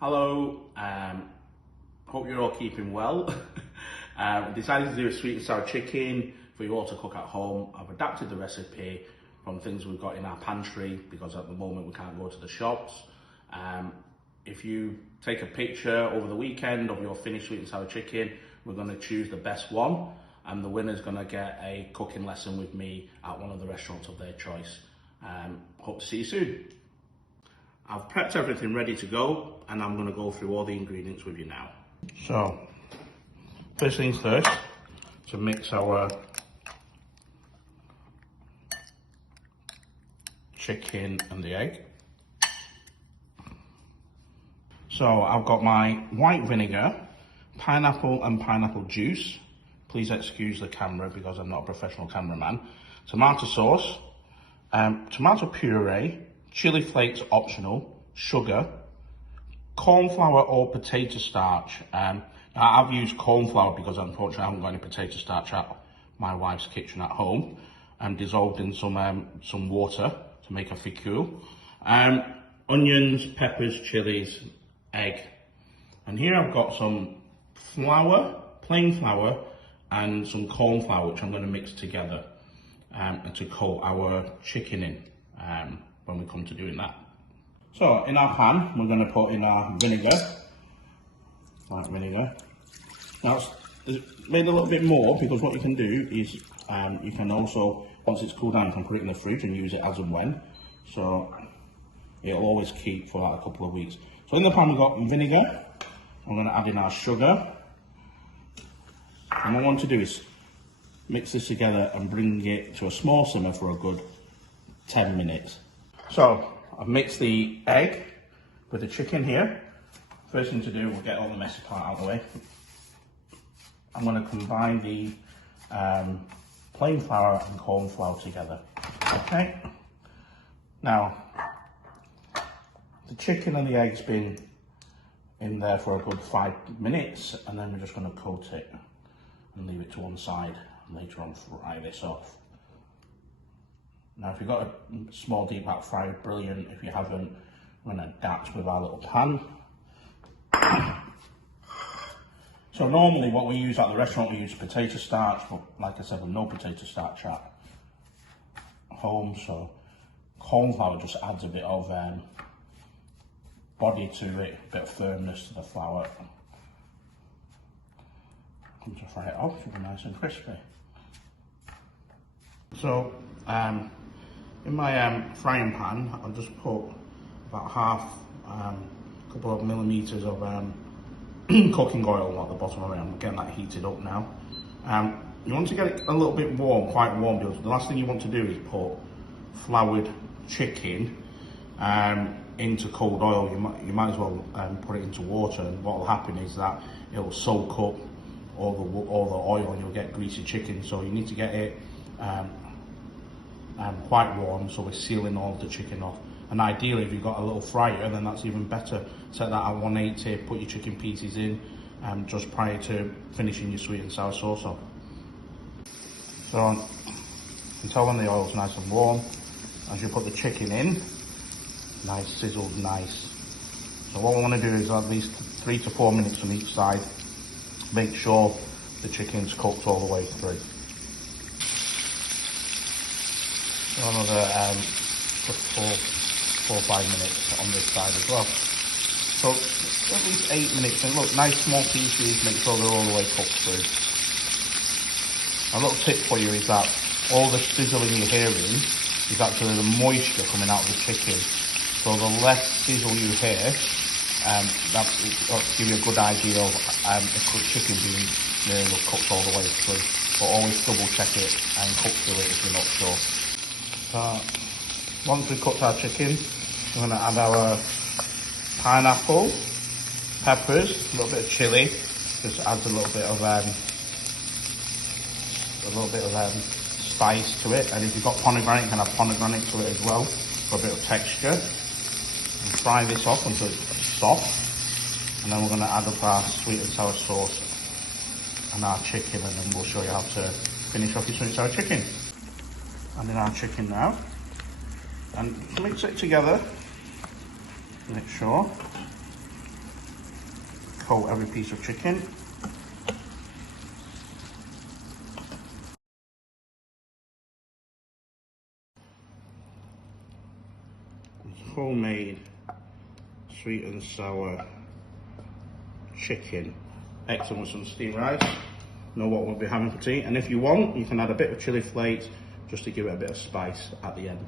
Hello, hope you're all keeping well. Decided to do a sweet and sour chicken for you all to cook at home. I've adapted the recipe from things we've got in our pantry because at the moment we can't go to the shops. If you take a picture over the weekend of your finished sweet and sour chicken, we're going to choose the best one and the winner's going to get a cooking lesson with me at one of the restaurants of their choice. Hope to see you soon. I've prepped everything ready to go and I'm going to go through all the ingredients with you now. So, first things first, to mix our chicken and the egg. So I've got my white vinegar, pineapple and pineapple juice. Please excuse the camera because I'm not a professional cameraman. Tomato sauce, tomato puree, chili flakes optional, sugar, corn flour or potato starch. Now I've used corn flour because unfortunately I haven't got any potato starch at my wife's kitchen at home, and dissolved in some water to make a ficule. Onions, peppers, chilies, egg. And here I've got some flour, plain flour, and some corn flour, which I'm going to mix together and to coat our chicken in when we come to doing that. So in our pan, we're going to put in our vinegar, white vinegar. Now it's made a little bit more because what you can do is you can also, once it's cooled down, you can put it in the fridge and use it as and when. So it'll always keep for like a couple of weeks. So in the pan we've got vinegar. I'm going to add in our sugar. And what I want to do is mix this together and bring it to a small simmer for a good 10 minutes. So I've mixed the egg with the chicken here. First thing to do, we'll get all the messy part out of the way. I'm going to combine the plain flour and corn flour together. Okay. Now, the chicken and the egg's been in there for a good 5 minutes, and then we're just going to coat it and leave it to one side, and later on fry this off. Now if you've got a small deep pat fryer, brilliant. If you haven't, we're going to adapt with our little pan. So normally what we use at the restaurant, we use potato starch, but like I said, with no potato starch at home, so corn flour just adds a bit of body to it, a bit of firmness to the flour. Come to fry it off, it'll be nice and crispy. So in my frying pan, I'll just put about a couple of millimeters of cooking oil at the bottom of it. I'm getting that heated up now. You want to get it a little bit warm, quite warm, because the last thing you want to do is put floured chicken into cold oil. You might as well put it into water, and what will happen is that it will soak up all the oil and you'll get greasy chicken. So you need to get it quite warm, so we're sealing all of the chicken off. And ideally, if you've got a little fryer, then that's even better. Set that at 180, put your chicken pieces in just prior to finishing your sweet and sour sauce off. So you can tell when the oil's nice and warm as you put the chicken in. Nice, sizzled, nice. So what we want to do is at least 3 to 4 minutes on each side. Make sure the chicken's cooked all the way through. So another 4 or 5 minutes on this side as well. So at least 8 minutes, and look, nice small pieces, make sure they're all the way cooked through. A little tip for you is that all the sizzling you're hearing is actually the moisture coming out of the chicken. So the less sizzle you hear, that'll give you a good idea of the chicken being nearly cooked all the way through. But always double check it and cook through it if you're not sure. Once we've cooked our chicken, we're going to add our pineapple, peppers, a little bit of chili. Just adds a little bit of spice to it. And if you've got pomegranate, you can add pomegranate to it as well for a bit of texture. And fry this off until it's soft. And then we're going to add up our sweet and sour sauce and our chicken, and then we'll show you how to finish off your sweet and sour chicken. Add in our chicken now. And mix it together, make sure. coat every piece of chicken. Homemade sweet and sour chicken. Excellent with some steamed rice. Know what we'll be having for tea. And if you want, you can add a bit of chili flakes just to give it a bit of spice at the end.